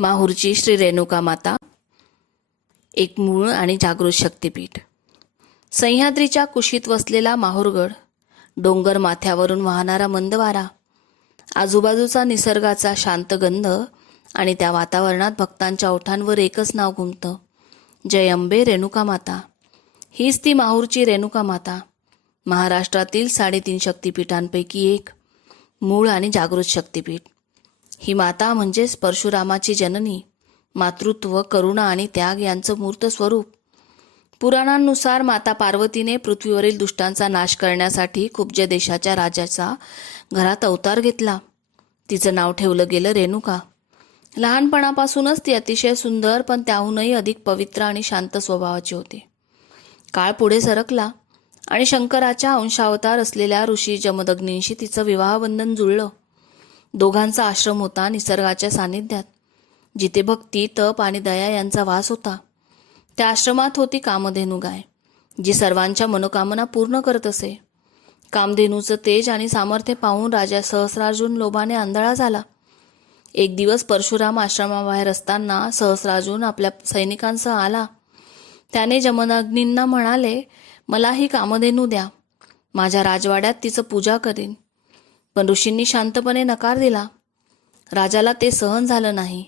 माहूरची श्री रेणुका माता एक मूळ आणि जागृत शक्तिपीठ. सह्याद्रीच्या कुशीत वसलेला माहूरगड डोंगर माथ्यावरून वाहणारा मंदवारा आजूबाजूचा निसर्गाचा शांत गंध आणि त्या वातावरणात भक्तांच्या ओठांवर एकच नाव घुमतं जय अंबे रेणुका माता. हीच ती माहूरची रेणुका माता. महाराष्ट्रातील साडेतीन शक्तिपीठांपैकी एक मूळ आणि जागृत शक्तिपीठ. ही माता म्हणजेच परशुरामाची जननी. मातृत्व करुणा आणि त्याग यांचं मूर्त स्वरूप. पुराणांनुसार माता पार्वतीने पृथ्वीवरील दुष्टांचा नाश करण्यासाठी कुब्ज देशाच्या राजाचा घरात अवतार घेतला. तिचं नाव ठेवलं गेलं रेणुका. लहानपणापासूनच ती अतिशय सुंदर पण त्याहूनही अधिक पवित्र आणि शांत स्वभावाची होती. काळ पुढे सरकला आणि शंकराच्या अंशावतार असलेल्या ऋषी जमदग्नींशी तिचं विवाहबंधन जुळलं. दोघांचा आश्रम होता निसर्गाच्या सानिध्यात जिथे भक्ती तप आणि दया यांचा वास होता. त्या आश्रमात होती कामधेनू गाय जी सर्वांच्या मनोकामना पूर्ण करत असे. कामधेनूचं तेज आणि सामर्थ्य पाहून राजा सहस्रार्जुन लोभाने आंधळा झाला. एक दिवस परशुराम आश्रमाबाहेर असताना सहस्रार्जुन आपल्या सैनिकांसह आला. त्याने जमनाग्नींना म्हणाले मला ही कामधेनू द्या. माझ्या राजवाड्यात तिचं पूजा करीन. पण ऋषींनी शांतपणे नकार दिला. राजाला ते सहन झालं नाही.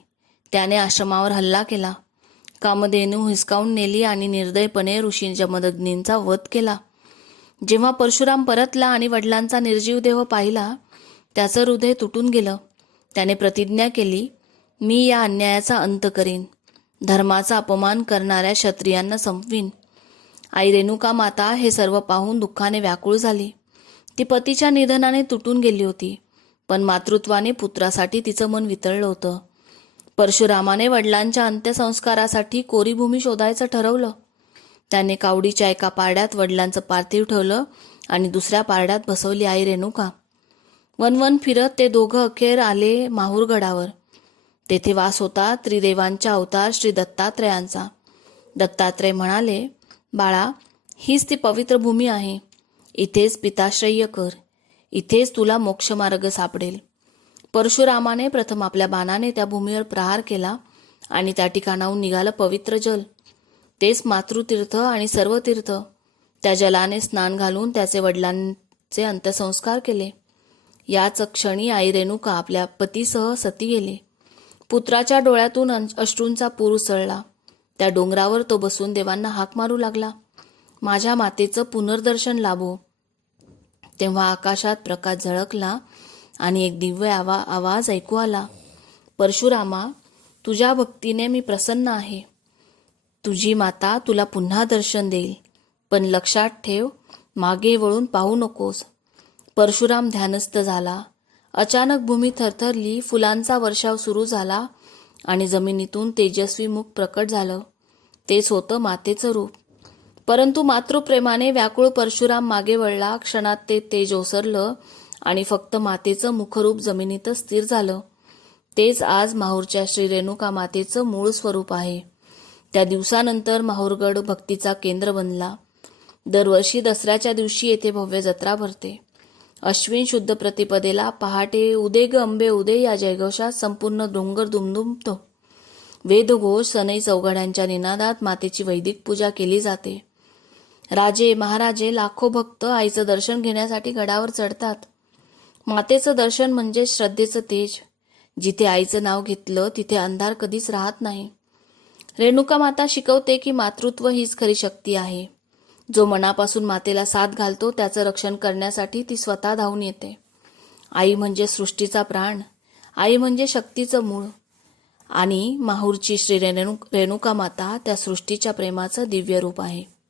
त्याने आश्रमावर हल्ला केला. कामधेनू हिसकावून नेली आणि निर्दयपणे ऋषींच्या मदग्नींचा वध केला. जेव्हा परशुराम परतला आणि वडिलांचा निर्जीव देह पाहिला त्याचं हृदय तुटून गेलं. त्याने प्रतिज्ञा केली मी या अन्यायाचा अंत करीन. धर्माचा अपमान करणाऱ्या क्षत्रियांना संपवीन. आई रेणुका माता हे सर्व पाहून दुःखाने व्याकुळ झाली. ती पतीच्या निधनाने तुटून गेली होती. पण मातृत्वाने पुत्रासाठी तिचं मन वितळलं होतं. परशुरामाने वडिलांच्या अंत्यसंस्कारासाठी कोरीभूमी शोधायचं ठरवलं. त्याने कावडीच्या एका पारड्यात वडिलांचं पार्थिव ठेवलं आणि दुसऱ्या पारड्यात बसवली आई रेणुका. वनवन फिरत ते दोघं अखेर आले माहूरगडावर. तेथे वास होता त्रिदेवांच्या अवतार श्री दत्तात्रयांचा. दत्तात्रय म्हणाले बाळा हीच ती पवित्र भूमी आहे. इथेच पिताश्रय कर. इथेच तुला मोक्षमार्ग सापडेल. परशुरामाने प्रथम आपल्या बाणाने त्या भूमीवर प्रहार केला आणि त्या ठिकाणाहून निघालं पवित्र जल. तेच मातृतीर्थ आणि सर्व तीर्थ त्या जलाने स्नान घालून त्याचे वडिलांचे अंत्यसंस्कार केले. याच क्षणी आई रेणुका आपल्या पतीसह सती गेली. पुत्राच्या डोळ्यातून अंश- अश्रूंचा पूर उसळला. त्या डोंगरावर तो बसून देवांना हाक मारू लागला. माझ्या मातेचं पुनर्दर्शन लाभो. तेव्हा आकाशात प्रकाश झळकला आणि एक दिव्य आवा आवाज ऐकू आला. परशुरामा तुझ्या भक्तीने मी प्रसन्न आहे. तुझी माता तुला पुन्हा दर्शन देईल. पण लक्षात ठेव मागे वळून पाहू नकोस. परशुराम ध्यानस्थ झाला. अचानक भूमी थरथरली फुलांचा वर्षाव सुरू झाला आणि जमिनीतून तेजस्वी मुख प्रकट झालं. तेच होतं मातेचं रूप. परंतु मातृप्रेमाने व्याकुळ परशुराम मागे वळला. क्षणात ते तेज ओसरलं आणि फक्त मातेचं मुखरूप जमिनीतच स्थिर झालं. तेच आज माहूरच्या श्री रेणुका मातेचं मूळ स्वरूप आहे. त्या दिवसानंतर माहूरगड भक्तीचा केंद्र बनला. दरवर्षी दसऱ्याच्या दिवशी येथे भव्य जत्रा भरते. अश्विन शुद्ध प्रतिपदेला पहाटे उदे ग अंबे उदे या जयघोषात संपूर्ण डोंगर दुमदुमतो. वेदघोष सनई चौघड्यांच्या निनादात मातेची वैदिक पूजा केली जाते. राजे महाराजे लाखो भक्त आईचं दर्शन घेण्यासाठी गडावर चढतात. मातेचं दर्शन म्हणजे श्रद्धेचं तेज. जिथे आईचं नाव घेतलं तिथे अंधार कधीच राहत नाही. रेणुका माता शिकवते की मातृत्व हीच खरी शक्ती आहे. जो मनापासून मातेला साथ घालतो त्याचं रक्षण करण्यासाठी ती स्वतः धावून येते. आई म्हणजे सृष्टीचा प्राण. आई म्हणजे शक्तीचं मूळ. आणि माहूरची श्री रेणु रेणुका माता त्या सृष्टीच्या प्रेमाचं दिव्य रूप आहे.